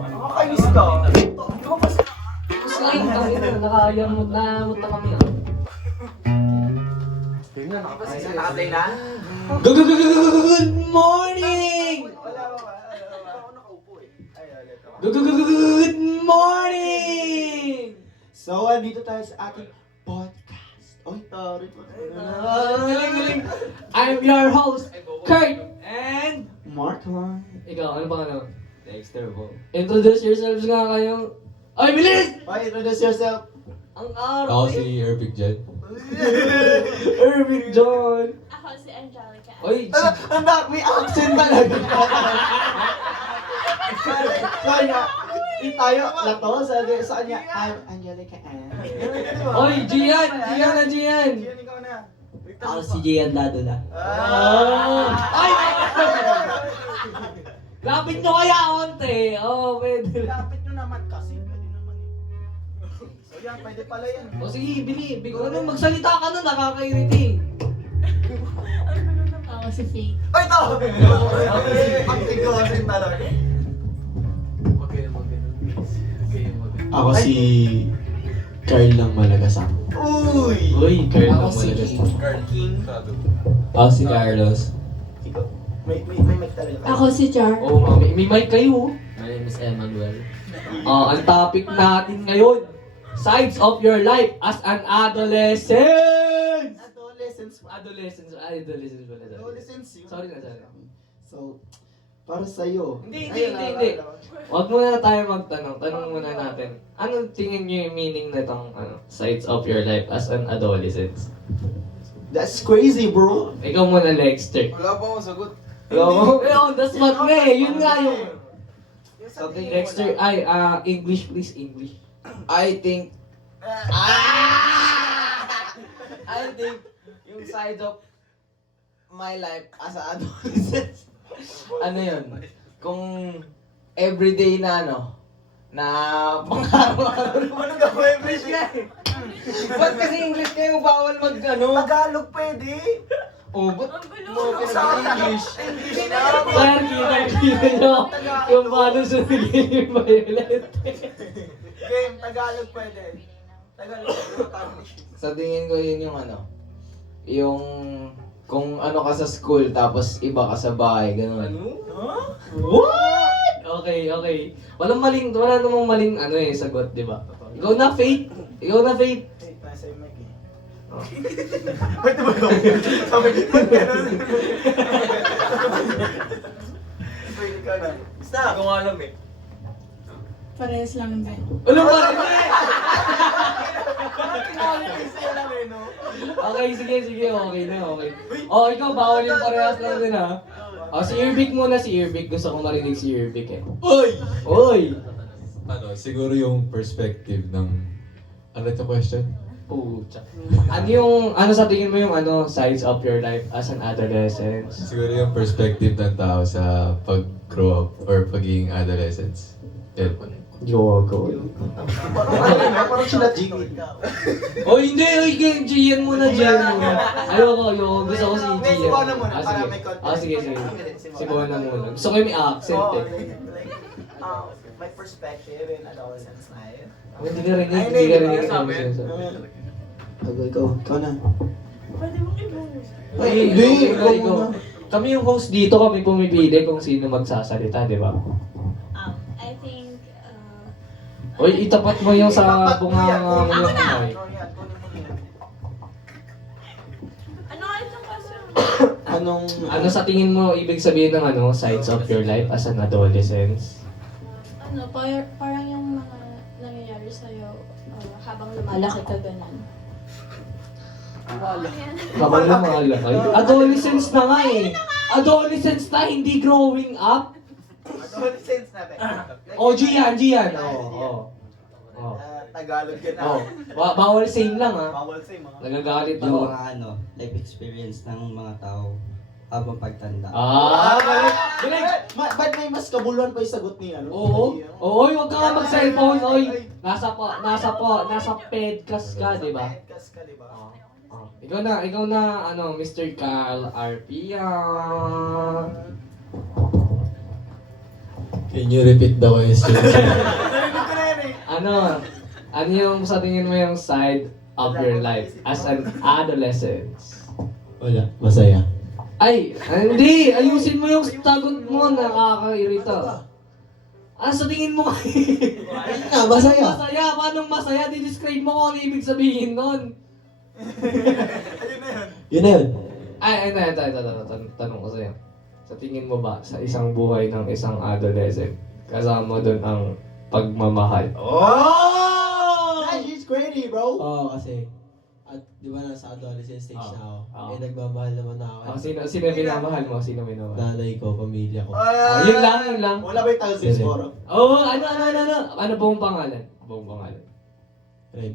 Nakakainis ka. Lumabas ka. Slime kami na, nakayamot na kami ah. Tingnan, nakapatay na. Good morning! Wala ba? Ako nakaupo eh. Ay, ulit ako. Good morning! So, andito tayo sa ating podcast. Oy, tari pa. Galing. I'm your host, Kurt, and Marklon. ikaw, ano pangalan? Dexter po. Introduce yourselves nga kayo. Ay, bilis! Oy, introduce yourself. Ang araw Ako si Erpic Jet. Irving John. Ako si Angelica. Oy, Ang may accent talaga. Sorry nga. Tayo, lato, sa kanya, I'm Angelica Ann. Oy, Gian, na Gian. Yan, ikaw na. Ako si Gian Dadula. Ay! Lapit nyo kaya onte. Oh, pwede. Lapit nyo naman kasi. Pwede naman eh. So yan, pwede pala yan. O sige, bili. Ano, magsalita ka na, nakakairiti. Ako si Faith. Ay, tao! Ang tigasin talaga. Ako si Carl lang Malagasang. Uy! Uy, Carl Ako lang si malagas. King. King. Ako si Carlos. Ikaw. May mic talaga. Ako si Char. Oh, mami, may mic kayo. My name is Emmanuel. Ang topic natin ngayon, sides of your life as an adolescent. Adolescence. Adolescence pala. Adolescence. Sorry. So, para sa'yo. Hindi. Wag muna tayo magtanong. Tanong muna natin. Anong tingin niyo yung meaning na itong sides of your life as an adolescent? That's crazy, bro. Ikaw muna, Lexter. Wala pa akong sagot. Oh, that's what me. Yun nga yung... Something Dexter, English please, English. I think yung side of my life as an adolescent, ano yun? Kung everyday na na pang-araw-araw. Ano ka ba English ka eh? Ba't kasi English kayo bawal Tagalog pwede. Oh, ba't mo Sa pinag-English? English na. Sir, kita nyo yung paano sunugin yung violet. Game, Tagalog pwede. Tagalog. Sa tingin ko yun yung yung kung ano ka sa school tapos iba ka sa bahay, gano'n. Huh? What? Okay. Wala namang maling sagot, di ba? Ikaw na, Faith. Hey, nasa yung mic eh. Pwede ba yun? Sabi ko, ba't ganun? Pwede ka na. Basta. Hindi ko nga alam eh. Parehas lang din. Ano ba? Okay, sige. Okay na. Oh, ikaw, bawal yung parehas lang din, ha? Oh, si Irvic muna, Gusto ko marinig si Irvic, eh. Oy! Ano, siguro yung perspective ng... Ano ito question? Pucha. Ano sa tingin mo yung sides of your life as an adolescent? Siguro yung perspective ng tao sa pag-grow up or pagiging adolescence. Yan. Yogo. Parang sila Jimmy. Oh, hindi. Gian muna. Ayoko. Gusto ko si May Gian. Sibona muna, para may context. Sige. Sibona muna. Gusto ko yung may accent, eh. My perspective in adolescence life. Hindi ka rinig. Ay, hindi ka sabi. Ikaw na. Pwede mong i-bonus. Ay, hindi. Ikaw Ikaw. muna. Kami yung host dito, kami pumipili kung sino magsasalita, di ba? I think, Uy, itapat mo yung sa Itapat mo bunganga yan. mo yung Ako na! mic. Oh, yan, kunin mo yan. ano nga itong question? Ano sa tingin mo ibig sabihin ng sides of your life as an adolescent? Parang yung mga nangyayari sa'yo habang lumalaki ka ganun. Kapag na mga lakay. Adolescence na nga eh. Adolescence na, hindi growing up. Adolescence natin. O, Gian. Oo. Tagalog yan na. Oh, bawal same lang ha. Bawal sa mga. Nagagalit Yung ako. mga life experience ng mga tao habang pagtanda. Galing! Ba't may mas kabuluhan pa yung sagot ni Oo. Oy, huwag ka nga mag-cellphone, oy. Nasa pedcast ka, di ba? Pedcast ka, di ba? Ikaw na, Mr. Carl Arpia. Can you repeat the question? Narinig ko na yan eh. Ano yung sa tingin mo yung side of your life as an adolescent? Wala, masaya. Ay, hindi! Ayusin mo yung sagot mo, nakakairita. Sa tingin mo Ayun nga, masaya. Masaya! Paano masaya? Di-describe mo kung ano ibig sabihin nun. Yun na yun. Ay, ito, tanong ko sa'yo. Sa tingin mo ba, sa isang buhay ng isang adolescent, kasama doon ang pagmamahal? Oh! That is crazy, bro. Oo, kasi, at di ba nasa adolescent stage na ako, Oo. nagmamahal naman na ako. Sino minamahal mo? Sino minamahal? Nanay ko, pamilya ko. Yun lang. Wala ba yung tawag sa Sporo? Oo, ano buong pangalan? Buong pangalan. Red.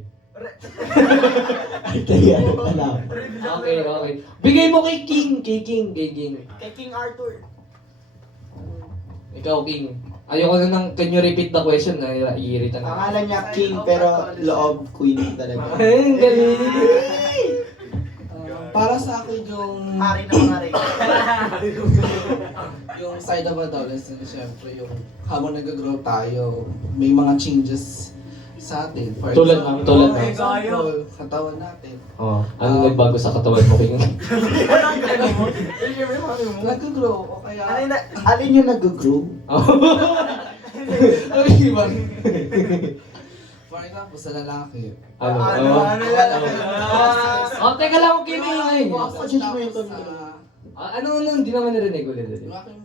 Ay, kaya alam. Okay. Bigay mo kay King. Kay King Arthur. Ikaw, King. Ayoko na ng, can you repeat the question? Naiirita na. Pangalan niya King pero loob Queen talaga. Ay, galing. Para sa akin yung Hari na mga rin. yung side of adolescence, syempre yung habang nag-grow tayo, may mga changes sa atin. For Tulad example, ng? katawan natin. Oh, ano nagbago sa katawan mo, King? Nag-grow o kaya... Alin yung nag-grow? For example, sa lalaki. Teka lang, okay na yun. Judge mo yung Tapos tono. Ano, hindi naman narinig ulit. yung aking,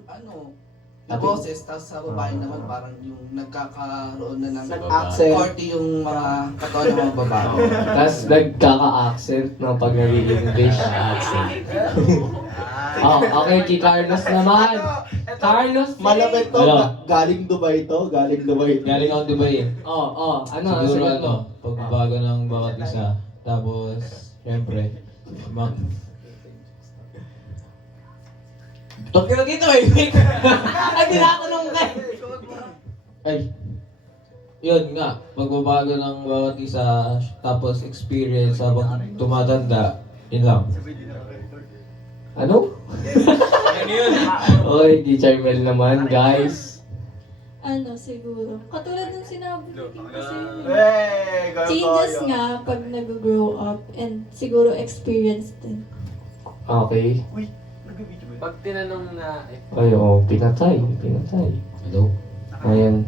na boses, tapos sa babae naman parang yung nagkakaroon na ng Nag-accent. 40 yung mga katawan ng mga babae. Tapos nagkaka-accent ng pag nag-English. Okay, kay Carlos naman. Carlos, Malapit to, Ano? galing Dubai to, galing Dubai. Galing ako Dubai eh. Ano Siguro sagot mo? pagbabago ng bawat isa. Tapos, syempre, Tokyo dito eh. Ay, tinatanong ka eh. Ay, yun nga, pagbabago ng bawat isa, tapos experience habang tumatanda, yun lang. Ano? Oy, di Charmel naman, guys. Siguro. Katulad ng sinabi ko kasi Hey, changes nga pag nag-grow up and siguro experience din. Okay. Pag tinanong na, Ay, pinatay. Hello? Ayan.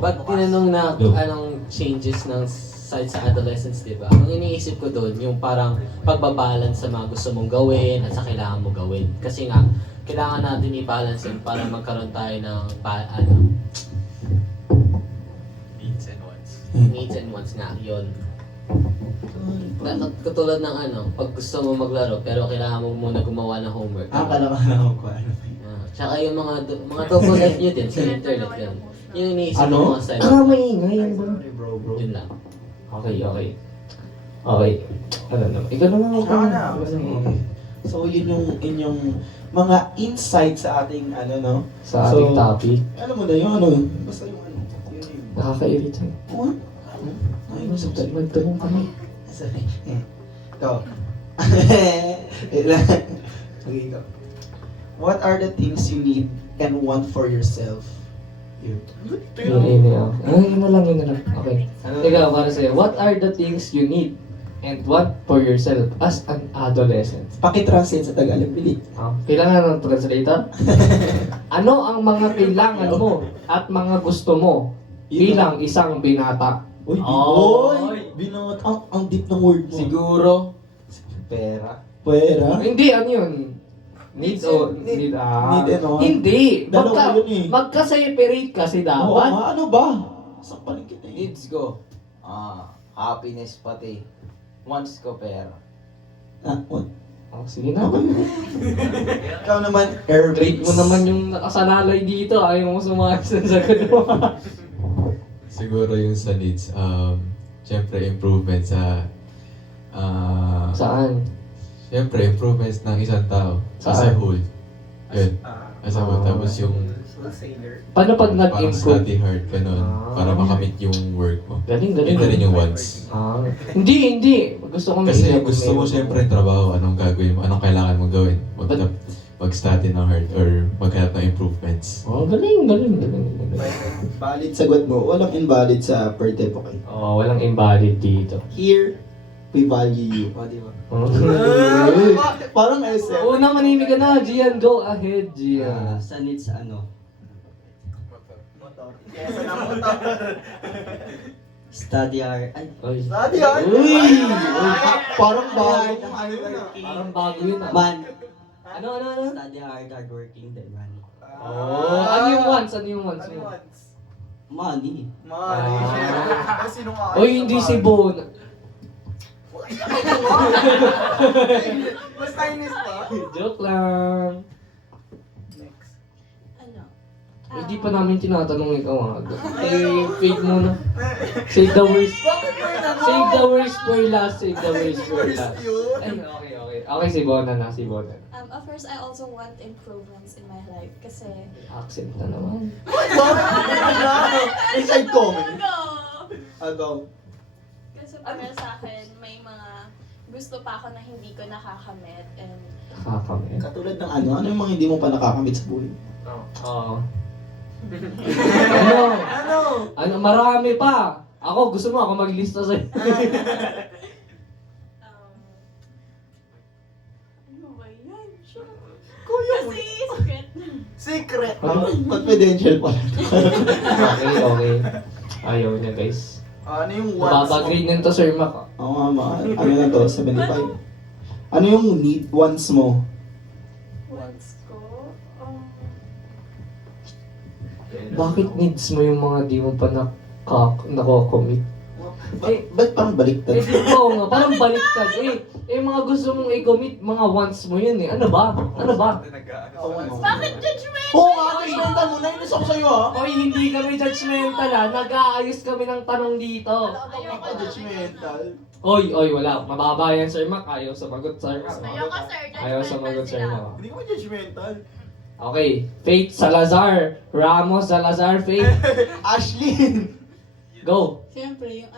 pag tinanong na Look. anong changes ng side sa adolescence, di ba? Ang iniisip ko doon, yung parang pagbabalance sa mga gusto mong gawin at sa kailangan mo gawin. Kasi nga, kailangan natin i-balance yun para magkaroon tayo ng needs and wants nga, yun. Katulad ng pag gusto mo maglaro pero kailangan mo muna gumawa ng homework. Kalaman ako ko ano. Tsaka yung mga double life nyo din sa internet yun. Yung iniisip Ano? mo mga side. Maingay. Ano ba? Yun lang. Okay. Ano naman? Ikaw naman. So yun yung mga insight sa ating no? Sa ating topic. Alam mo na yung basta yung yun yung. Nakakairita. Oh? Ay, magtanong kami. Sorry. Ito. Okay, ikaw. What are the things you need and want for yourself? You. Yun na lang. Okay. Ikaw, para sa'yo. What are the things you need and want for yourself as an adolescent? Pakitranslate sa Tagalog, Billy. Kailangan ng translator? Ano ang mga kailangan mo at mga gusto mo bilang isang binata? Uy, binot. Ang deep ng word mo. Siguro, pera. Pwera. Hindi, ano yun? Need Need and want? Hindi. Dalawa yun eh. Magka-separate kasi Oo, dapat. ano ba? Sakpaling kita eh. Needs ko. Happiness pati. Wants ko pera. What? Sige na. Ikaw naman, air Rate mo naman yung nakasalalay dito. Ayaw mo sumakit sa sagot mo. Siguro yung sa needs, syempre improvement sa, Saan? syempre improvements ng isang tao as a Saan? whole. Yun, as a whole. Tapos yung Paano pag parang nag-improve? study hard, ganun, para makamit yung work mo. Galing. Yun na rin yung wants. Hindi. Gusto ko may Kasi ilabas gusto na mo yun. syempre yung trabaho, anong gagawin mo, anong kailangan mong gawin. But- mag-study ng hard or maghanap ng improvements. Oh, galing. Valid sagot mo. Walang invalid sa per type, okay? Oh, walang invalid dito. Here, we value you. O, di ba? Parang SM. Una, manimig ka na. Gian, go ahead, Gian. Sa needs ano? Yes, na motor. Study hard. Ay, Uy. Study hard. Uy! Parang bago. Ano yun ah? Parang bago yun ah. man. Ano? Study hard, hardworking, then money. Oh, ano yung once? Ano yung once? Money. Money, Ah. syempre. Kasi nung ayos Uy, hindi si Bon. Mas Chinese pa. Joke lang. Next. Ano? Hindi pa namin tinatanong ikaw ah. Fake muna. Save the worst. Save the worst for last. Save the worst for last. Ay, okay. Okay, si Bona na. Of course, I also want improvements in my life kasi... Accent na naman. Inside comment. Go! Agaw. Kasi para sa akin, may mga gusto pa ako na hindi ko nakakamit and Nakakamit. Katulad ng ano? Ano yung mga hindi mo pa nakakamit sa buhay? Oo. Ano? Ano, marami pa. Ako, gusto mo ako maglista sa'yo. ano ba yan? Sure. Kuya mo. Kasi secret. Secret. Confidential pala. Okay. Ayaw niya, guys. Ano yung once? Mababagrade nito, Sir Mac. Oo nga, ano na to? 75. Ano yung need wants mo? Once ko, Bakit needs mo yung mga di mo pa nako-commit? Ba't parang baliktad? Eh, di ba nga, parang baliktad. Mga gusto mong i-commit, mga wants mo yun eh. Ano ba? bakit judgment? Oo nga, judgmental mo. Nainis ako sa'yo ha. Oy, hindi kami judgmental ah. Nag-aayos kami ng tanong dito. Ako judgmental. Oy, wala. Mababa yan, Sir Mac. Ayaw sumagot, Sir Mac. Ayoko, sir. Ayaw sumagot, Sir Mac. Hindi ko judgmental. Okay. Faith Salazar. Ramos Salazar, Faith. Ashlyn! Go. Siyempre, yung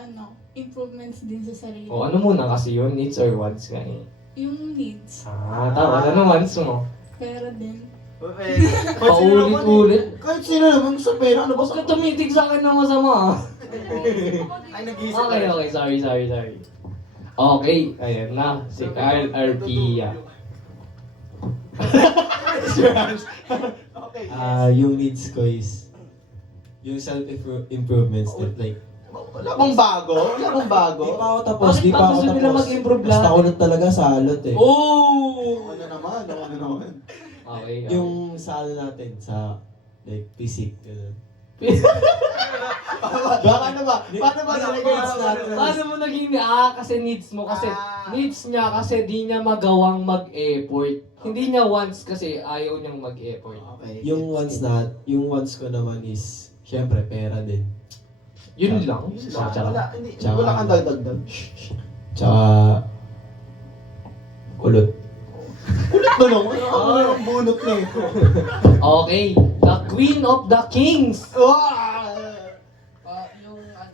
improvements din sa sarili. O, ano muna kasi yun? Needs or wants nga eh. Yung needs, Tama. Ano wants mo? pera din. Paulit-ulit. Kahit sino naman sa pera, ano ba Huwag ka tumitig sa akin ng masama ah. Ay, nag-iisip Okay. Sorry. Okay, ayan na. Si Carl Arpia. Okay. Yung needs ko is yung self-improvements that like Wala bang bago? Di pa ako tapos, Bakit pa gusto nila mag-improve lahat? Basta ko lang talaga salot eh. Oh! Ano naman? Okay. Yung sa ano natin, sa like physique. Ganun. Paano ba nalagay natin? Paano mo naging kasi needs mo kasi needs niya kasi di niya magawang mag-effort. Hindi niya wants kasi ayaw niyang mag-effort. Okay. Yung wants ko naman is syempre pera din. Yun lang. Wala kang dagdag. Tsaka kulot. Ulit ba naman? Ano yung bunot na ito? Okay, the Queen of the Kings.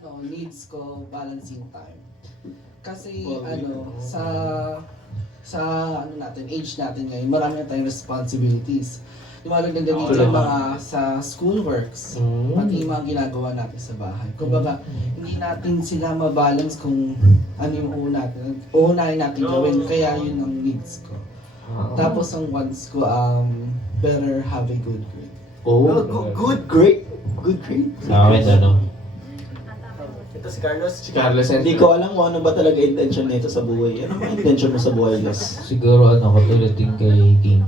Yung needs ko, balancing time. Kasi sa natin, age natin ngayon, marami na tayong responsibilities. Lumalagdag dito yung mga sa school works, pati yung mga ginagawa natin sa bahay. Kumbaga, hindi natin sila mabalance kung ano yung uunahin natin gawin, kaya yun ang needs ko. Tapos ang wants ko, better have a good grade. Good grade? Good grade? Sa akin, ano? Ito si Carlos. Hindi ko alam kung ano ba talaga intention nito sa buhay. Ano ba intention mo sa buhay, Les? Siguro katulad din kay King.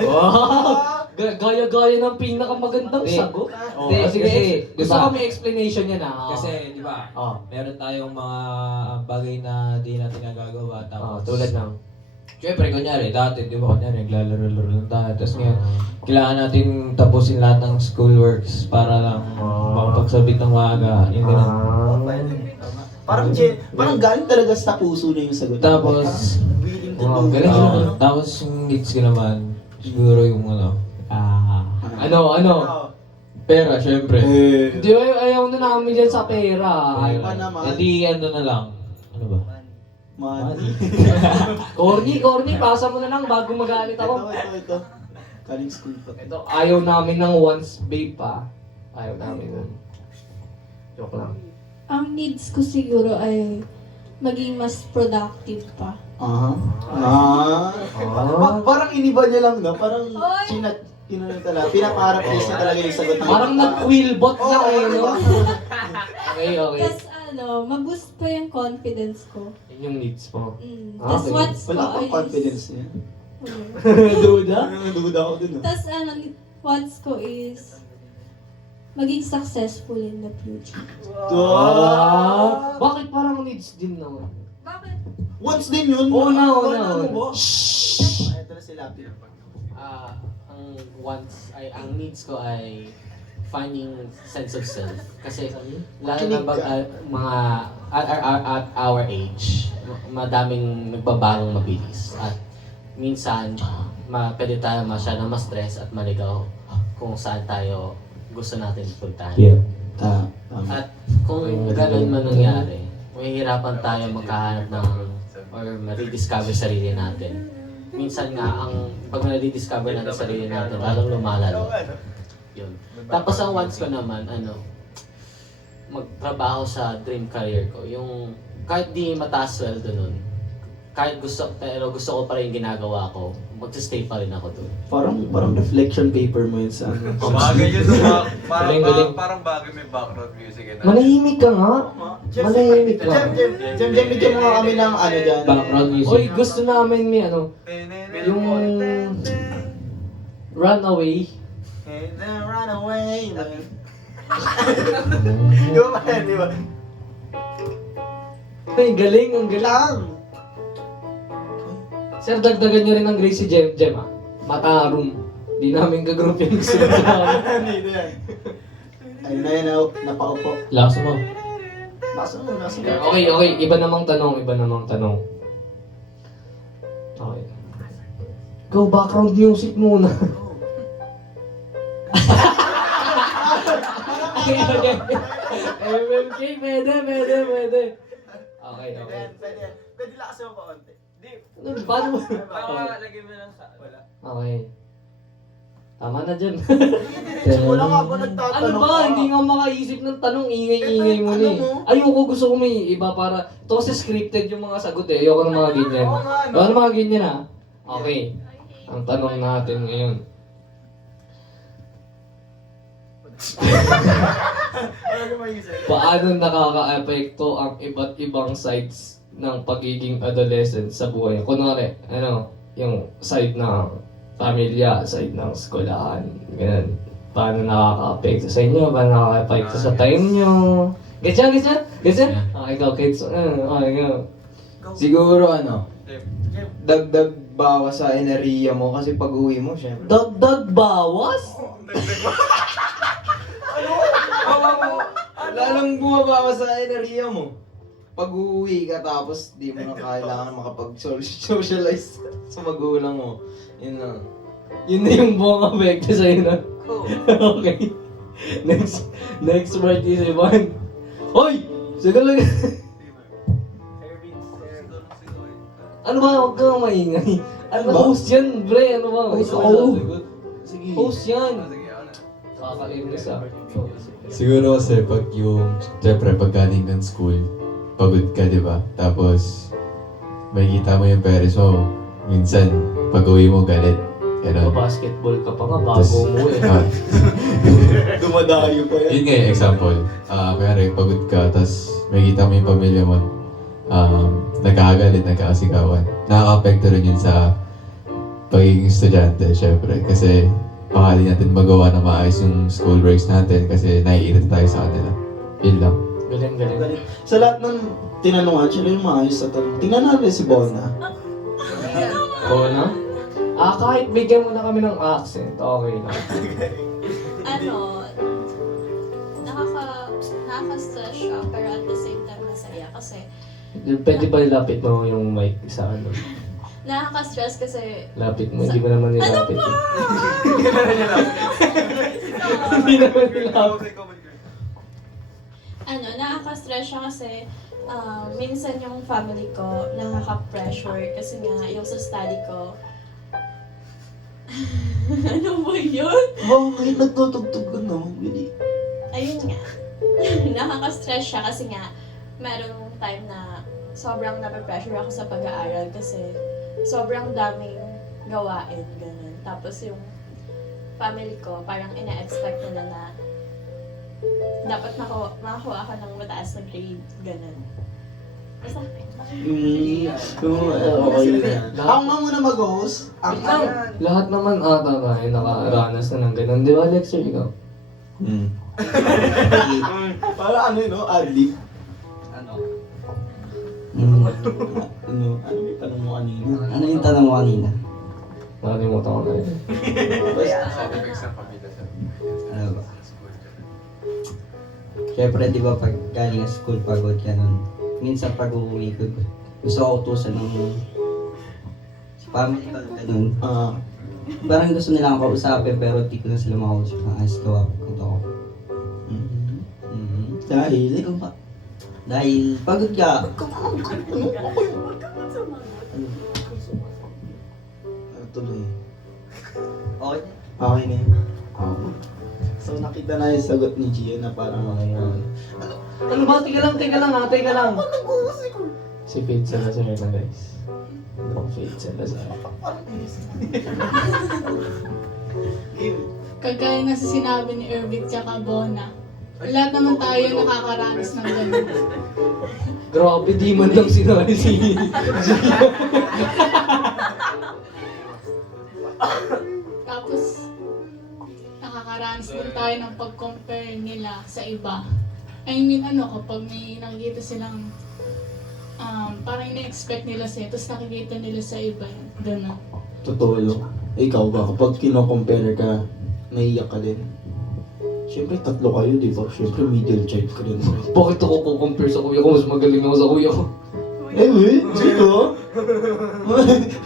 Wow! Gaya-gaya ng pinakamagandang Hindi. sagot. Hindi, Sige, kasi, gusto diba? ko may explanation niya na. Kasi, di ba, meron tayong mga bagay na di natin nagagawa. Tapos, tulad ng Siyempre, kunyari, dati, di ba, kunyari, naglalaro-laro lang tayo. Tapos ngayon, kailangan natin tapusin lahat ng schoolworks para lang mapagsabit ng maaga. Yung gano'n. Parang galing talaga sa puso na yung sagot. Tapos, Willing to Wow, do. galing. tapos yung needs ko naman, siguro yung ano? pera, syempre. Hindi, ayaw na namin dyan sa pera. Pa naman. Hindi, ano na lang. Ano ba? Money. Corny, pasa mo na lang bago magalit ako. Ito. Kaling school pa. Ito, ayaw namin ng once babe pa. Ayaw namin nun. Joke lang. Ang needs ko siguro ay maging mas productive pa. Aha. Parang iniba niya lang, no? Parang pinaparap niya talaga yung sagot ng Parang nag-quillbot lang eh, no? Okay, okay. Tapos ma-boost pa yung confidence ko. Yun yung needs mo. Tapos Okay. wants ko Wala akong is... confidence niya. Duda? Duda ako dun, no? Tapos wants ko is maging successful in the future. Bakit parang needs din naman? Bakit? Once din yun. Oo na. Ito na si Lapi. Ang needs ko ay finding sense of self. Kasi lalo Kinig na ka. mga at our age, madaming nagbabagong mabilis. At minsan, pwede tayo masyadong ma-stress at maligaw kung saan tayo gusto natin puntahan. At kung ganun man nangyari, mahihirapan tayo magkahanap ng or ma-rediscover sarili natin. Minsan nga, pag na-rediscover natin sarili natin, lalong lumalalo. Yun. Tapos ang wants ko naman, magtrabaho sa dream career ko. Yung kahit di mataas sweldo nun, pero gusto ko pa rin ginagawa ko, mag-stay pa rin ako dun. Parang reflection paper mo yun sa ano. Bagay yun sa Galing. parang bagay may background music eh. Manahimik ka nga. Manahimik ka. Jem, bigyan mo nga kami ng ano dyan. Background music. Oy, gusto namin may yung Runaway. And then run away. Di ba ba? Di ba? Ay, galing, ang galing. Sir, dagdagan nyo rin ng Gracie Jem, ah. Matarum. Di namin ka-group yung gusto namin. Dito yan. Ayun na yan, napaupo. Lakas mo. Nasa mo. Okay. Iba namang tanong. Okay. Go background music muna. MMK, pwede. Okay. Pwede lakas mo pa konti. Paano mo? Lagyan mo lang sa... Wala. Okay. Tama na dyan. Wala nga ako nagtatanong. Ano ba? Hindi nga makaisip ng tanong. Ingay-ingay mo na eh. Ano mo? Ayoko, gusto ko may iba para... Ito kasi scripted yung mga sagot eh. Ayoko ng mga ganyan. Oo nga, ano? Ayoko ng mga ganyan ah. Okay. Ang tanong natin ngayon. Paano nakaka-apekto ang iba't ibang sides ng pagiging adolescent sa buhay? Kunwari, yung side ng pamilya, side ng eskwelahan, ganun. Paano nakaka-apekto sa inyo? Paano nakaka-apekto sa time nyo? Gets yan? Okay, ikaw, kids. Okay, go. Siguro dagdag bawas sa enerhiya mo kasi pag uwi mo, syempre. Dagdag bawas? Lalong bumabawas sa enerhiya mo. Pag uuwi ka tapos di mo na kailangan makapag-socialize sa magulang mo. Yun na. Yun na yung buong apekto sa'yo na. Okay. Next participant. Hoy! Sige lang. Ano ba? Huwag kang maingay. Ano ba? Host yan, bre. Ano ba? Sige. Host yan. Kakainis ah. Siguro kasi pag syempre pag galing ng school, pagod ka, di ba? Tapos, makikita mo yung parents mo, minsan, pag uwi mo, galit. Basketball ka pa nga, bago mo eh. Dumadayo pa yan. Yun nga yung example. Kaya pagod ka, tapos makikita mo yung pamilya mo, nagkakagalit, nagkakasigawan. Nakaka-apekto rin yun sa pagiging estudyante, syempre. Kasi baka di natin magawa na maayos yung school breaks natin kasi naiirita tayo sa kanila. Yun lang. Galing. Sa lahat ng tinanungan, siya lang yung maayos sa tanong. Tingnan natin si Bona. Bona? Kahit bigyan mo na kami ng accent, okay lang. Nakaka-stress siya, pero at the same time masaya kasi Pwede ba ilapit mo yung mic sa ano? nakaka-stress kasi Lapit mo, hindi mo naman nilapit. Ano Hindi naman nilapit. nakaka-stress siya kasi minsan yung family ko nakaka-pressure kasi nga yung sa study ko Ano ba yun? Bakit nagtutugtog ka na? Really? Ayun nga. Nakaka-stress siya kasi nga, merong time na sobrang nape-pressure ako sa pag-aaral kasi sobrang daming gawain, ganun. Tapos yung family ko, parang ina-expect nila na dapat makakuha ka ng mataas na grade, ganun. Basta, Ako nga muna mag-host. Lahat naman ata tayo nakaranas na ng ganun. Di ba, Lexer, ikaw? Para ano yun, no? Adlib. Ano? Ano yung tanong mo kanina? Ano yung tanong mo kanina? Nakalimutan ko na yun. Side effects ng pamilya sa Ano ba? Siyempre, di ba pag galing sa school, pagod ka nun. Minsan pag uuwi ko, gusto ko utusan ng family ko, ganun. Parang gusto nila akong kausapin, pero di ko na sila makausap ng ayos gawa ko ako. Dahil, ikaw ba? Dahil pagod ka. Tuloy. Okay. Okay na yun. So nakita na yung sagot ni Gio na parang Ano ba? Teka lang ha, teka lang. Si Faith Salazar na guys. Faith Salazar. Kagaya na sa sinabi ni Irving tsaka Bona, lahat naman tayo nakakaranas ng ganun. Grabe, di man lang sinali si Gio. Tapos, nakakaranas din tayo ng pag-compare nila sa iba. I mean, kapag may nakikita silang parang ina-expect nila sa'yo, tapos nakikita nila sa iba, gano'n. totoo lang. Ikaw ba, kapag kino-compare ka, naiyak ka din? Siyempre, tatlo kayo, di ba? Siyempre, middle child ka rin. Bakit ako kukompare sa kuya ko? Mas magaling ako sa kuya ko. Eh, sino?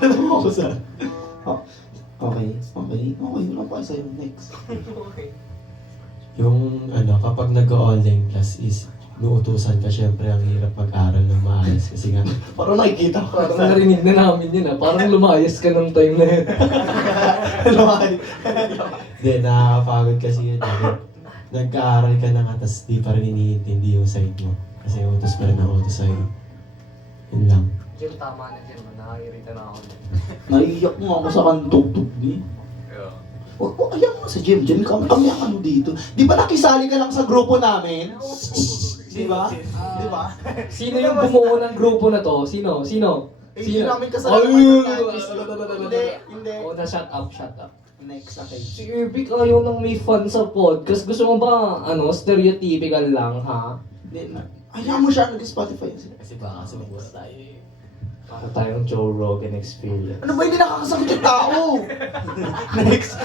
Ano ako sa... Okay. Yun lang pa sa'yo. Next. Yung kapag nag-online class is nuutusan ka, syempre ang hirap mag-aral ng maayos kasi nga Parang nakikita ko. Parang narinig na namin yun ha. Parang lumayas ka ng time na yun. hindi, nakakapagod kasi yun. Nag-aaral ka na nga, tapos di pa rin iniintindi yung side mo. Kasi utos pa rin ang utos sa'yo. Yun lang. Jim, tama na Jim. Nakakirita na ako. Naiiyak mo ako sa kantog-tog di. Ayan mo sa gym, kami ang dito. Di ba nakisali ka lang sa grupo namin? Di ba? Di ba? Sino yung bumuo ng grupo na to? Sino? Hindi namin kasalanan Hindi. Oh, shut up. Next, okay. Si Irvic ayaw nang may fun sa podcast. Gusto mo ba, stereotypical lang, ha? Hindi na. Ayaw mo siya, nag-Spotify. Kasi baka sumubura tayo eh. Para tayong Joe Rogan experience. Ano ba hindi nakakasakit yung tao? Next.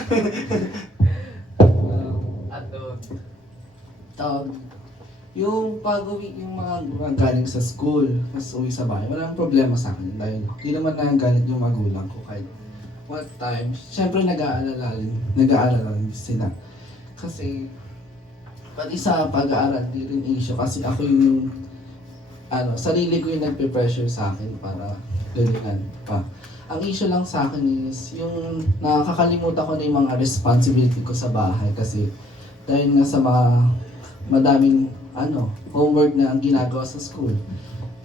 Yung pag-uwi, yung mga galing sa school, mas uwi sa bahay, walang problema sa akin. Dahil hindi naman nagagalit yung magulang ko kahit what time. Siyempre nag-aalala rin sila. Kasi, pati sa pag-aaral, di rin issue. Kasi ako yung, sarili ko yung nagpe-pressure sa akin para galingan pa. Ang issue lang sa akin is, yung nakakalimutan ko na yung mga responsibility ko sa bahay. Kasi, dahil nga sa madaming homework na ang ginagawa sa school.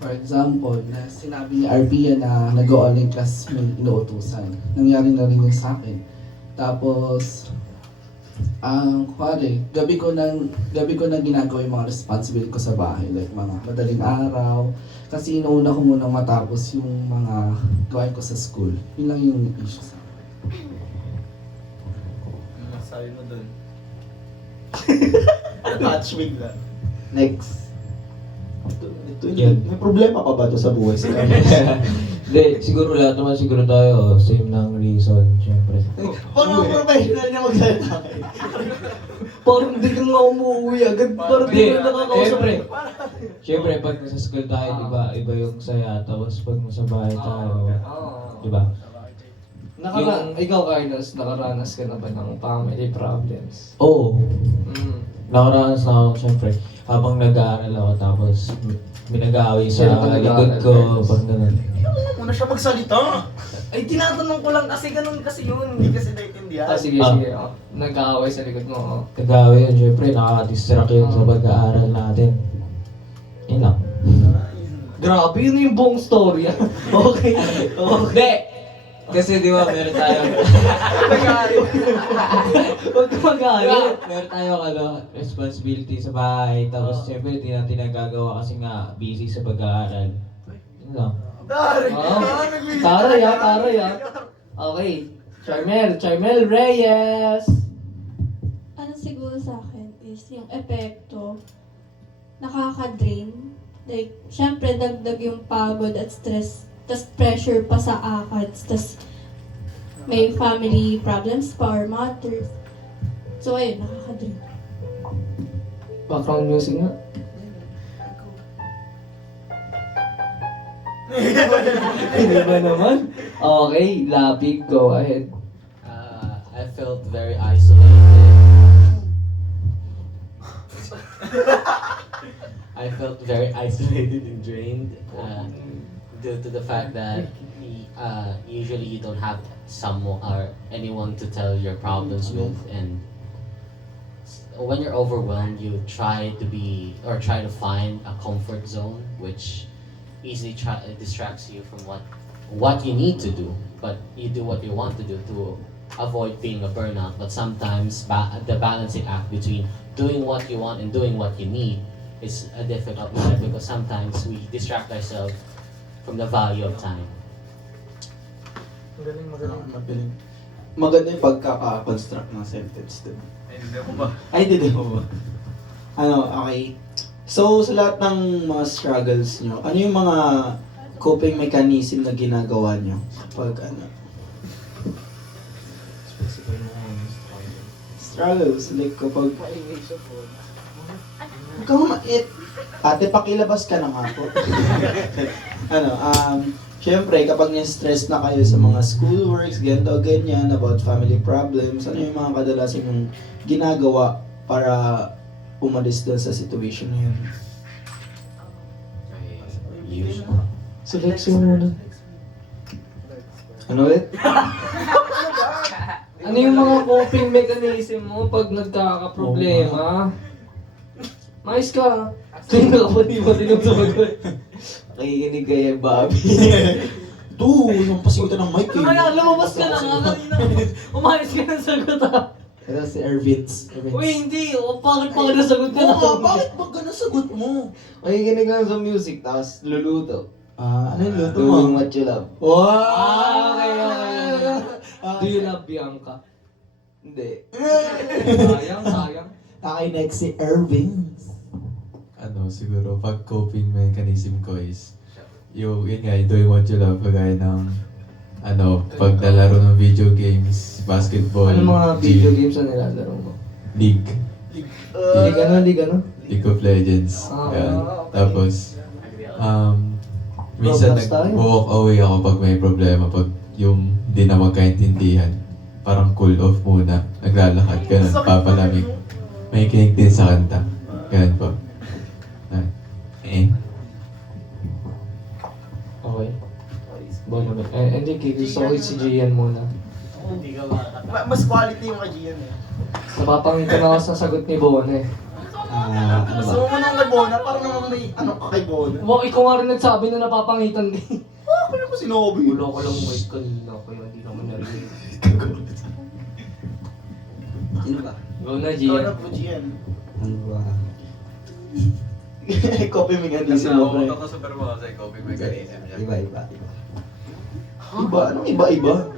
For example, na sinabi ni Arpia na nag-online class may inuutusan. Nangyari na rin yun sa akin. Tapos, gabi ko na ginagawa yung mga responsibility ko sa bahay. Like mga madaling araw. Kasi inuuna ko munang matapos yung mga gawain ko sa school. Yun lang yung issue sa akin. Masabi mo dun. Touch wig lang. Next. May problema pa ba to sa buhay sila? Hindi, siguro lahat naman tayo, same ng reason, syempre. Parang professional na magsalita kayo. Parang di ka nga umuwi agad. Parang di ka nakakausap. Siyempre, pag nasa school tayo, iba yung saya, tapos pag nasa bahay tayo, diba? Ikaw, Carlos, nakaranas ka na ba ng family problems? Oo. nakaranas na ako, syempre, habang nag-aaral ako, tapos may nag-aaway sa Sino ka likod nag-aaral? ko, pag ganun. Muna siya magsalita. Ay, tinatanong ko lang kasi ganun kasi yun. Hindi kasi naiintindihan. Sige, sige. Oh. Nagkaaway sa likod mo. Oh. Nag-aaway yun, syempre, nakaka-distract yun sa pag-aaral natin. Yun lang. Grabe, yun yung buong story. Okay. Hindi! Kasi di ba, meron tayong... Huwag ka magalit. meron tayong responsibility sa bahay, tapos syempre, di natin nagagawa kasi nga busy sa pag-aaral. Yun lang. Taray ah. Okay. Charmel Reyes. Ano siguro sa akin is yung epekto, nakaka-drain. Like, syempre, dagdag yung pagod at stress, tas pressure pa sa ACADS, tas may family problems pa or matters. So, ayun, nakaka-drain. Background music nga. Hindi ba naman? Okay, Labig, go ahead. I felt very isolated. I felt very isolated and drained due to the fact that usually you don't have someone or anyone to tell your problems with, and when you're overwhelmed, you try to find a comfort zone, which easily distracts you from what you need to do, but you do what you want to do to avoid being a burnout. But sometimes the balancing act between doing what you want and doing what you need is a difficult matter, because sometimes we distract ourselves from the value of time. Magaling. Maganda yung pagkaka-construct ng sentence din. Ay, hindi ko ba? Ay, hindi mo ba? Okay. So, sa lahat ng mga struggles nyo, ano yung mga coping mechanism na ginagawa nyo? Pag struggles, like kapag... Ikaw mait. Ate, pakilabas ka na nga po. Siyempre, kapag na-stress na kayo sa mga schoolworks, ganito, ganyan, about family problems, ano yung mga kadalasan yung ginagawa para umalis doon sa situation na yun? Selection muna. Ano ulit? Ano yung mga coping mechanism mo pag nagkakaproblema? Mais ka. Tingnan ka pa, di ba sinusumagot? Nakikinig kayo, Bobby. Ito, yung pasimutan ng mic. Ano kaya, lumabas ka na nga kanina. Umayos ka ng sagot ha. Ito si Ervitz. Uy, hindi. O, bakit na sagot ka na? Bakit ba ganun sagot mo? Makikinig lang sa music, tapos luluto. Ano yung luto mo? Doing what you love. Wow! Okay. Do you love Bianca? Hindi. Sayang. Okay, next si Ervin. Siguro, pag coping mechanism ko is, yun nga, doing what you love, kagaya ng, paglalaro ng video games, basketball, Ano mga video games na nilalaro mo? League League ano? League of Legends. Yan. Tapos, minsan Roblox tayo. nag-walk away ako pag may problema, pag yung di na magkaintindihan. Parang cool off muna, naglalakad, ganun, papalamig. May kinig din sa kanta. Ganun po. Okay. Bono. Hindi, gusto ko si Gian muna. Mas quality yung kajiyan eh. Napapangitan ako sa sagot ni Bono eh. Gusto mo nang kay Bona, parang naman may ka kay Bona. Ikaw nga rin nagsabi na napapangitan din. Ano ko sinabi? Wala ko lang mic kanina, kaya hindi naman narinig. Sino ba? Go na, Ikaw Gian. na po, Gian. Ano ba? Copy mechanism mo, pre. ko super mo sa coping mechanism niya. Iba. Iba? Anong iba-iba?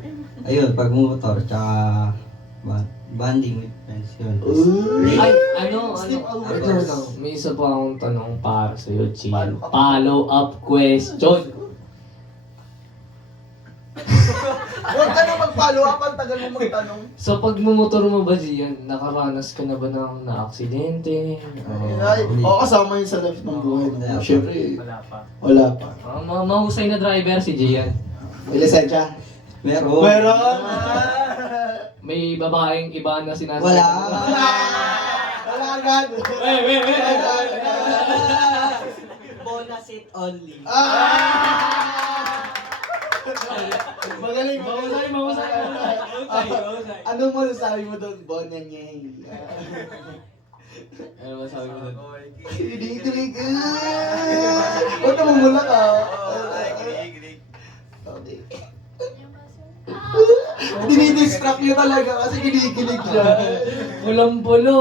Ayun, pag motor, tsaka bonding with friends, yun. Ay, ano, may isa pa akong tanong para sa'yo, Gian. Follow-up question. Huwag ka na mag-follow up, ang tagal mo magtanong. So, pag mumotor mo ba, Gian, nakaranas ka na ba ng na-aksidente? Kasama yun sa life ng buhay. Wala pa. Siyempre, Wala pa. Mahusay na driver si Gian. may lisensya? Meron. Meron! May babaeng iba na sinasabi. Wala. Wala agad. Bonus it only. Magaling. Mahusay. Ano mo sabi mo doon? Bonanyay. Ano ba sabi mo doon? Kinig. Ba't namumula ka? Okay. Dinidistract niyo talaga kasi kinikilig siya. Pulang-pulo.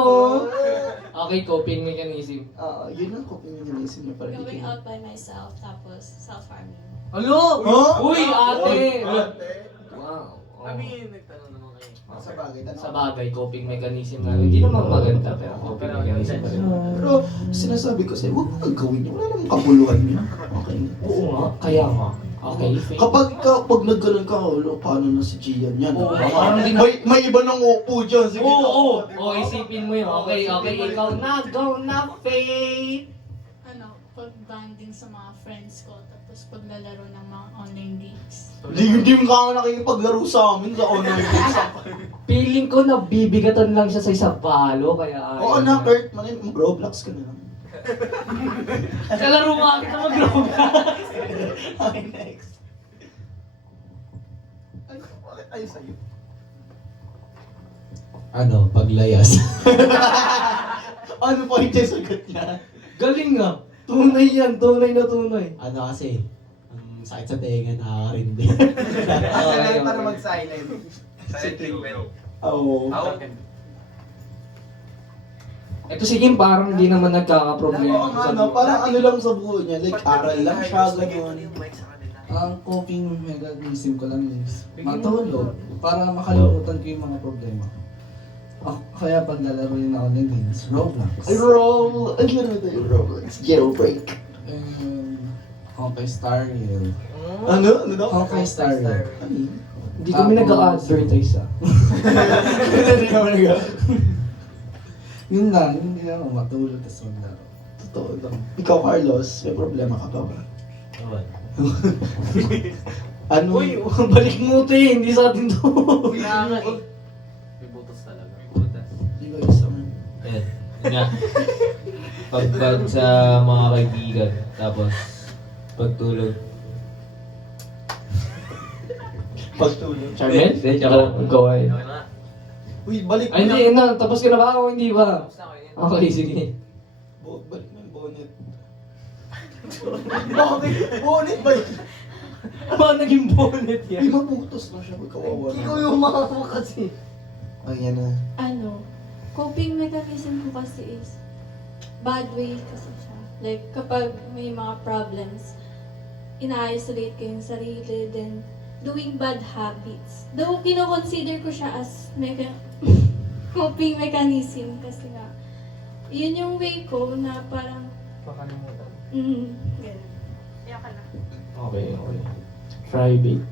Okay, coping mechanism. Yun ang coping mechanism niya para Going ikinig. out by myself, tapos self-harming. Alo! Huh? Uy, ate! Ate. Wow. Kami, nagtanong naman kayo. Sa bagay, Sa bagay, coping mechanism na. Hindi naman maganda, pero coping mechanism pa rin. Pero sinasabi ko sa'yo, huwag mo nang gawin niya. Wala namang kabuluhan niya. Okay. Oo nga, kaya nga. Okay, fake. Pag nagganon ka, paano na si Gian yan? Oo, parang din- May iba nang upo dyan. Sige Oo, isipin mo yun. Okay, ikaw na, go na, Faith! Pag-banding sa mga friends ko, tapos paglalaro ng mga online games. Hindi mo ka nakikipaglaro sa amin sa online games. Feeling ko nabibigatan lang siya sa isang palo, kaya Oo na, Kurt. Mag-Roblox ka na lang. Kalaro nga kita mag-Roblox. Okay, next. Ay, bakit tayo sa'yo? Ano, paglayas. Ano pa yung sagot niya? Galing nga. Tunay yan, tunay na tunay. Ano kasi, ang sakit sa tenga, nakakarindi. Para mag-silent. Silent treatment. Oo. Ito si Kim parang hindi naman nagkakaproblema. Oo nga, no? Parang ano lang sa buhay niya. Like, aral lang siya, gano'n. Ang coping mechanism ko lang is matulog para makalimutan ko yung mga problema. Kaya paglalaro yun na online games, Roblox. Ang laro tayo, Roblox. Jailbreak. Honkai Star Rail. Ano? Ano daw? Honkai Star Rail. Hindi kami nag-advertise Hindi kami Yun lang, hindi na ako matulog tapos maglaro. Totoo lang. Ikaw, Carlos, may problema ka pa ba? Ano? Uy, balik mo ito eh, hindi sa atin to. May butos talaga. Butas. Hindi ko isang... Ayan. Yun nga. Pagbad sa mga kaibigan. Tapos, pagtulog. Pagtulog. Charmel? Go ahead. Okay na. Uy, balik Ay, hindi na. Tapos ka na ba o hindi ba? Tapos na kayo. Okay, sige. Balik mo yung bonnet. Bakit? Bonnet ba yun? Ba naging bonnet Uy, yan? mabutos na siya. Magkawawa na. Ikaw yung makawa kasi. Ayan na. Coping mechanism ko kasi is bad way kasi siya. Like, kapag may mga problems, ina-isolate ko yung sarili, then doing bad habits. Though, kino-consider ko siya as coping mechanism kasi nga, yun yung way ko na parang, ganun. Okay. Private.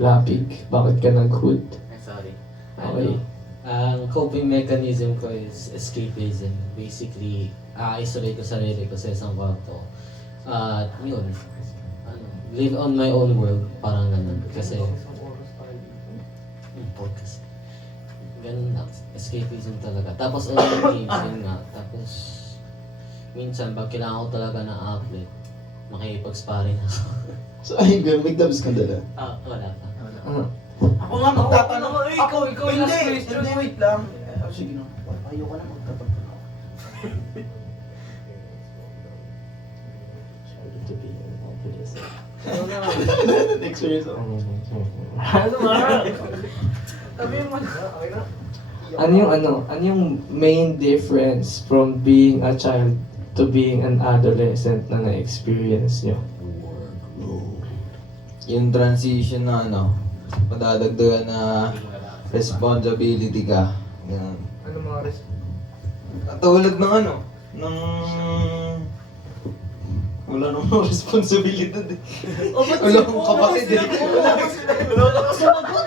Lapig. Bakit ka nag-hood? Sorry. Okay. Ang coping mechanism ko is escapism. Basically, isolate ko sarili ko sa isang kwarto. At yun, live on my own world, parang ganun. Kasi, podcast. Ganun lang, escapism talaga. Tapos online games, yun nga. Tapos, minsan, pag kailangan ko talaga ng outlet, makikipag-sparring ako. So, ayun ba? May dabs ka dala. Wala pa. Ako nga magtatanong. Ikaw yung last question. Hindi, wait lang. Sige na. Ayoko na magtatanong. Next year. Ano yung main difference from being a child to being an adolescent na na-experience nyo? Yung transition na madadagdagan na responsibility ka. Yan. Ano mga Katulad ng ng... Wala namang responsibilidad eh. Wala akong kapatid eh. Wala akong sumagot.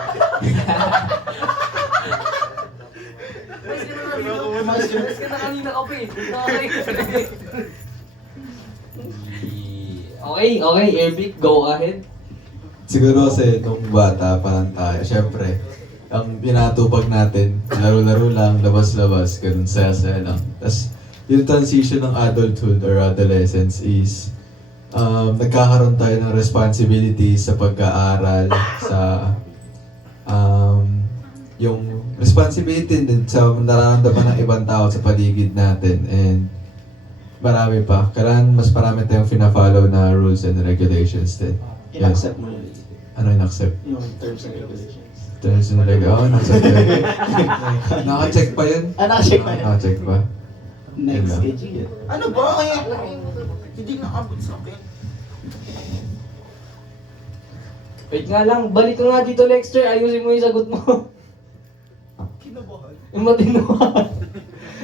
Mas ka na kanina ka pa eh. Okay, Eric, go ahead. Siguro kasi nung bata pa lang tayo, syempre, ang pinatupag natin, laro-laro lang, labas-labas, ganun, saya-saya lang. Tapos, yung transition ng adulthood or adolescence is nagkakaroon tayo ng responsibility sa pag-aaral, sa yung responsibility din sa nararamdaman ng ibang tao sa paligid natin, and marami pa. Kailangan mas marami tayong fina-follow na rules and regulations din. In-accept mo yun. Ano in-accept? Yung terms and regulations. Terms and regulations. Na-accept ko yun. Naka-check pa yun? Naka-check pa yun. Naka-check pa. Next, Yun lang. KG. Ano ba? Hindi nakabot sa akin. Wait nga lang, balik ka nga dito, Lexter. Ayusin mo yung sagot mo. Kinabahan. Yung matinuhan.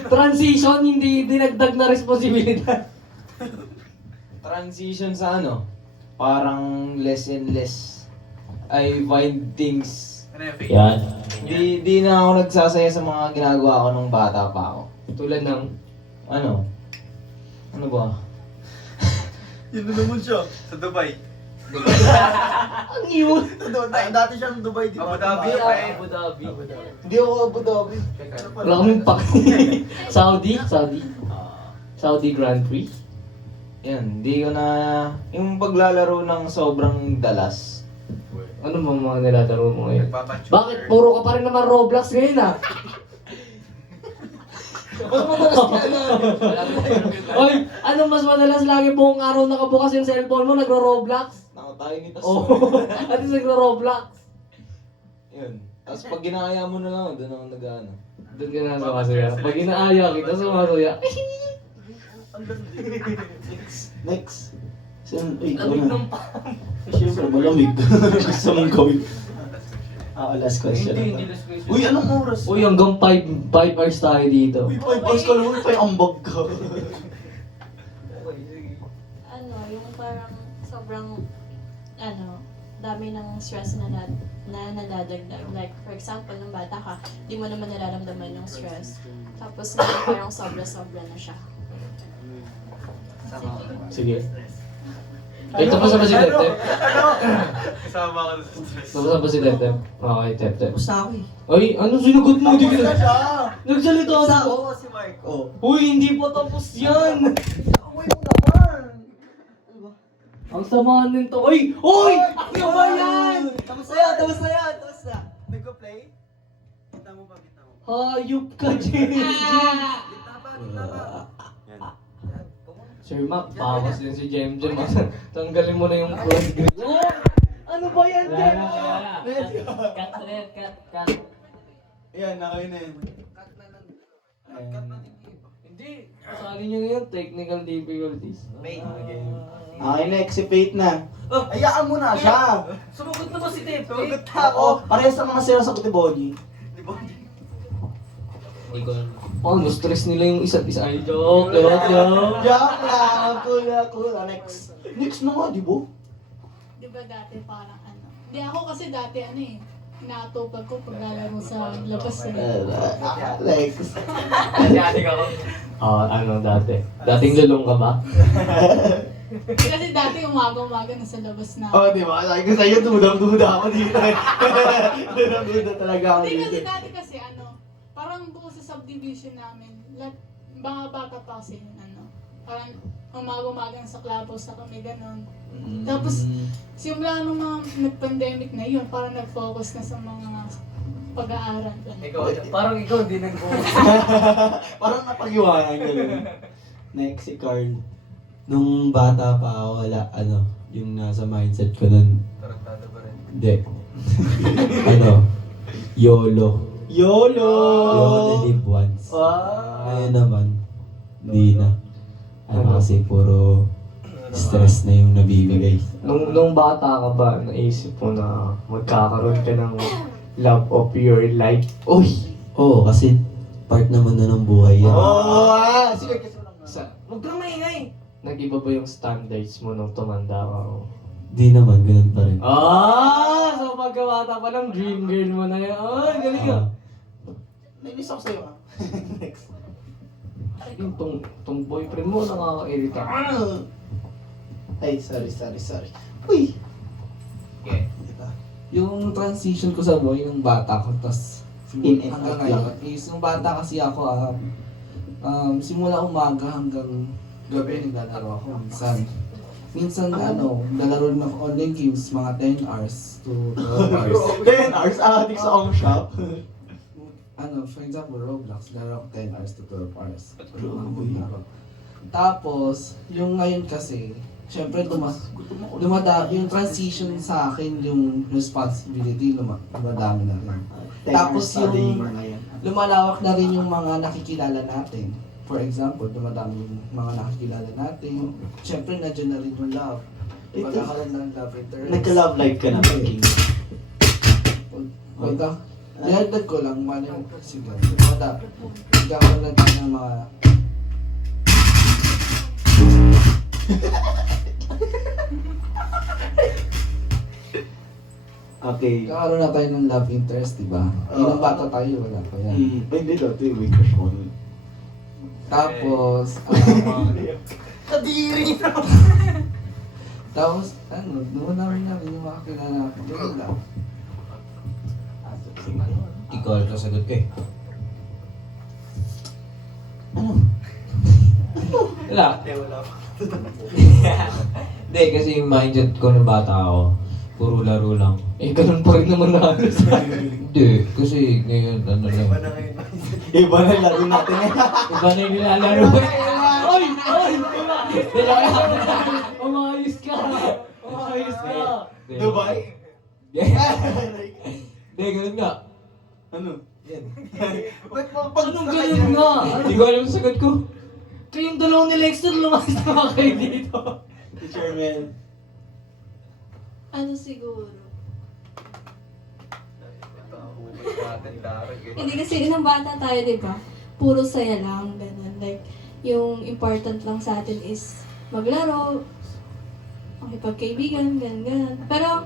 Transition, hindi dinagdag na responsibilidad. Transition sa ano? Parang less and less. I find things. Yan. Di na ako nagsasaya sa mga ginagawa ko nung bata pa ako. Tulad ng, Ano? Ano ba? Yun na naman siya. Sa Dubai. ang iwan. Dati siyang Dubai, di ba? Abu Dhabi. Abu Dhabi. Hindi ako Abu Dhabi. Wala kaming pak. Saudi Grand Prix. Yan, di ko na... Yung paglalaro ng sobrang dalas. Ano mga nilalaro mo ngayon? Bakit? Puro ka pa rin naman Roblox ngayon ah. Mas madalas ka na. Oy, ano mas madalas lagi buong araw nakabukas yung cellphone mo, nagro-Roblox? Nakatayo nito. Oo. At least nagro-Roblox. Yun. Tapos pag ginaya mo na lang, doon ako nag-ano. Doon ka na sumasaya. Pag inaaya kita, sumasaya. Next. Ikaw na. Siyempre, malamig. Gusto mong gawin. Last question. Last question. Uy, anong oras? Uy, hanggang 5 hours tayo dito. Uy, 5 hours ka lang. Pa yung ambag ka. Ano, yung parang sobrang, dami ng stress na nadadagdag. Like, for example, nung bata ka, di mo naman nararamdaman yung stress. Tapos ngayon parang sobra-sobra na siya. Sige. Ay, tapos na ba si Tep-Tep? Kasama ka sa stress. Tapos na ba si Tep-Tep? Okay, Tep-Tep. Basta ako eh. Ay, ano sinagot mo? Di ka siya. nagsalita Basta ako. ako si Marco. Uy, hindi pa tapos yan. Uy, mo naman. Ang samahan nito. Uy! Uy! Ano ba yan? Tapos na yan, tapos na yan, tapos na. Nagko-play? Kita mo ba? Hayop ka, James. Sir Mac, pawas din si Jem. Tanggalin mo na yung front grip. Oh! Ano ba yan, Jem? Cut. Ayan, nakain na yun. Hindi. Kasali nyo na yun, technical difficulties. Okay, next, si Faith na. Hayaan mo na siya. Sumagot na ba si Tep? Sumagot na ako. Parehas sa mga sira sa Kutiboni. Oh, no-stress nila yung isa't isa. Ay, joke. Joke lang. Cool. Next. Next na nga, di ba? Di ba dati parang ano? Di ako kasi dati inaatupag ko pag lalaro sa labas eh. Next. Dati? Dating lulong ka ba? Kasi dati umaga-umaga na sa labas na. Oh, di ba? Sabi ko sa'yo, dudang-duda ako dito. Dudang-duda talaga ako Hindi kasi dito. dati kasi parang buo sa subdivision namin, mga bata pa kasi parang umaga-umaga sa clubhouse na kami, ganon. Tapos, simula nung mga nag-pandemic na yun, parang nag-focus na sa mga pag-aaral. Parang ikaw hindi nag-focus. Parang napag-iwanan ka lang. Next, si Carl. Nung bata pa ako, yung nasa mindset ko nun, Tarantado pa rin. hindi. YOLO. You only live once. Ngayon naman, hindi na. Kasi puro stress na yung nabibigay. Nung bata ka ba, naisip mo na magkakaroon ka ng love of your life? Uy! Oo, kasi part naman na ng buhay yan. Sige, kasi lang. Huwag kang maingay! Nag-iba ba yung standards mo nung tumanda ka? Di naman, ganun pa rin. So pagkabata pa lang, dream girl mo na yan. Ay, galing ah! Nainis ako sa'yo, ah. Next. Tong boyfriend mo nakaka-irita. Ay, sorry. Uy! Okay. yung transition ko sa buhay ng bata ko, tas In and hanggang out ngayon, is nung bata kasi ako, simula umaga hanggang gabi naglalaro ako minsan naglalaro rin ako online games, mga 10 hours to 12 hours. 10 hours, adik sa home shop. For example, Roblox, laro ako 10 hours to 12 hours. Tapos, yung ngayon kasi, syempre yung transition sa akin, yung responsibility, dumadami na rin. Tapos yung lumalawak na rin yung mga nakikilala natin. For example, dumadami yung mga nakikilala natin. Syempre, nandiyan na rin yung love. Pagkakaroon ng love interest. Nagka-love life ka na, King. Nilagdag ko lang, sige, nagkakaroon na tayo ng mga Okay. Kakaroon na tayo ng love interest, di ba? Yung bata tayo, wala pa yan. Hindi dati, wait, crush mo. Tapos, Kadiri na! tapos, naman na rin yung mga kilala ko. Ganun lang. Ikaw ito sagot ko eh. Wala. Hindi, kasi yung mindset ko ng bata ako, puro laro lang. Ganun pa rin naman na halos. Hindi, kasi ngayon, ano lang. Iba na laro natin eh. Iba na yung nilalaro. Oy! Umayos ka! Umayos ka! Dubai? Hindi, ganun nga. Ano? Anong ganun nga? Hindi ko alam ang sagot ko. Kayong dalawang ni Lexter lumayos na kayo dito. Teacher Mel. Ano siguro? Hindi kasi nung bata tayo, di ba? Puro saya lang, ganun. Like, yung important lang sa atin is maglaro, makipagkaibigan, ganun. Pero,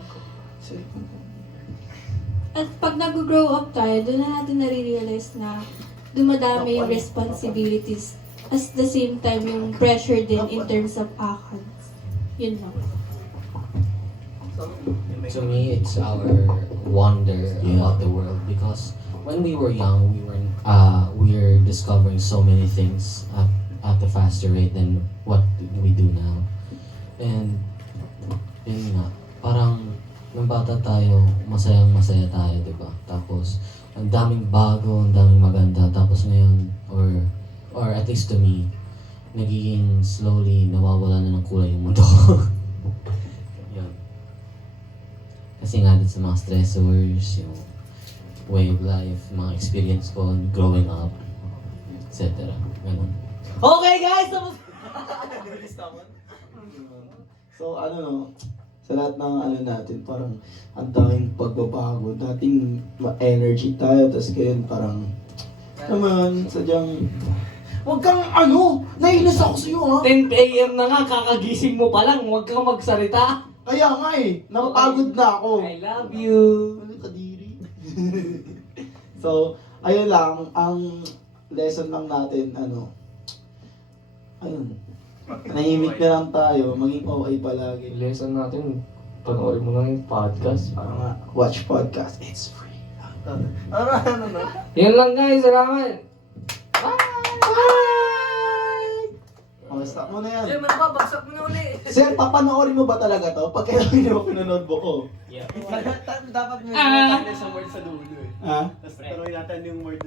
at pag nag-grow up tayo, doon na natin nare-realize na dumadami yung responsibilities. At the same time, yung pressure din in terms of actions. Yun lang. To me, it's our wonder about the world because when we were young, we were discovering so many things at a faster rate than what we do now. And yun nga, parang nung bata tayo, masayang-masaya tayo, di ba? Tapos, ang daming bago, ang daming maganda. Tapos ngayon, or at least to me, nagiging slowly nawawala na ng kulay yung mundo. Yun. Kasi nga din sa mga stressors, yung way of life, mga experience ko growing up, etc. Ganun. Okay guys! So sa lahat ng natin, parang ang daming pagbabago. Dating ma-energy tayo, tapos ngayon parang, sadyang, huwag kang nainis ako sa'yo 10 AM na nga, kakagising mo pa lang, huwag kang magsalita. Kaya nga napapagod na ako. I love you. Kadiri. So, ayun lang, ang lesson lang natin, nahimik na lang tayo, maging okay palagi. Lesson natin, panoorin mo lang yung podcast. Watch podcast, it's free. Yan lang guys, salamat! Stop mo na yan. Jay, bagsak mo na uli. Sir, papanoorin mo ba talaga to? Pag kailangan mo pinanood mo ko. Dapat may tayo sa word sa dulo eh. Ha? Tapos tuloy natin yung word